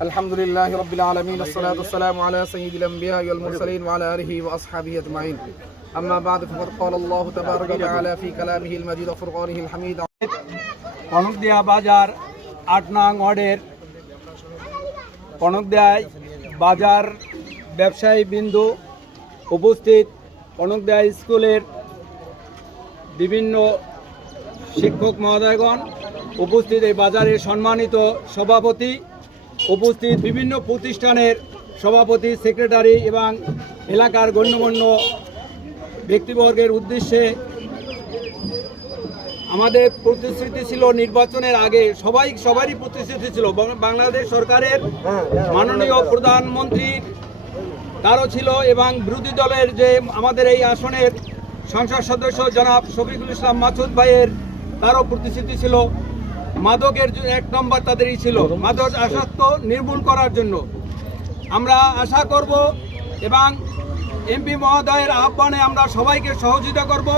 الحمد لله رب العالمين الصلاة والسلام على سيد الأنبياء والمرسلين وعلى آله وأصحابه أجمعين أما بعد فقد قال الله تبارك وتعالى في كلامه المجيد وفرقانه الحميد কনকদিয়া বাজার ৮ নং ওয়ার্ডের কনকদিয়া বাজার ব্যবসায়ী বিন্দু উপস্থিত কনকদিয়া স্কুলের বিভিন্ন শিক্ষক মহোদয়গণ উপস্থিত এই বাজারের সম্মানিত সভাপতি উপস্থিত বিভিন্ন প্রতিষ্ঠানের সভাপতি সেক্রেটারি এবং এলাকার গণ্যমান্য ব্যক্তিবর্গের উদ্দেশ্যে আমাদের প্রতিশ্রুতি ছিল নির্বাচনের আগে সবারই প্রতিশ্রুতি ছিল বাংলাদেশ সরকারের মাননীয় প্রধানমন্ত্রী তারও ছিল এবং বিরোধী দলের যে আমাদের এই আসনের সংসদ সদস্য জনাব শফিকুল ইসলাম মাসুদ ভাইয়ের তারও প্রতিশ্রুতি ছিল মাদকের এক নম্বর তাদেরই ছিল মাদক আসক্ত নির্মূল করার জন্য আমরা আশা করব এবং এমপি মহোদয়ের আহ্বানে আমরা সবাইকে সহযোগিতা করব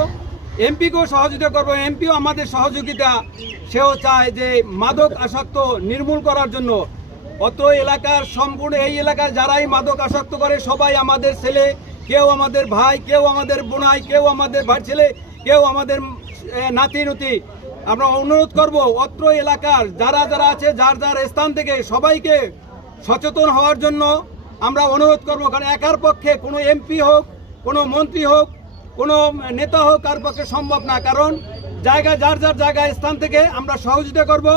এমপিকেও সহযোগিতা করব এমপিও আমাদের সহযোগিতা সেও চায় যে মাদক আসক্ত নির্মূল করার জন্য অত এলাকার সম্পূর্ণ এই এলাকায় যারাই মাদক আসক্ত করে সবাই আমাদের ছেলে কেউ আমাদের ভাই কেউ আমাদের বোনাই কেউ আমাদের ভাই ছেলে কেউ আমাদের নাতি নুতি আমরা অনুরোধ করব অত্র এলাকার যারা যারা আছে যার যার স্থান থেকে সবাইকে সচেতন হওয়ার জন্য আমরা অনুরোধ করব কারণ একার পক্ষে কোনো এমপি হোক কোনো মন্ত্রী হোক কোনো নেতা হোক কার পক্ষে সম্ভব না কারণ জায়গা যার যার জায়গায় স্থান থেকে আমরা সহযোগিতা করব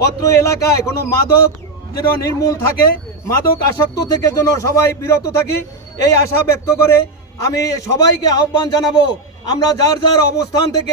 অত্র এলাকায় কোনো মাদক যেন নির্মূল থাকে মাদক আসক্ত থেকে যেন সবাই বিরত থাকি এই আশা ব্যক্ত করে আমি সবাইকে আহ্বান জানাবো আমরা যার যার অবস্থান থেকে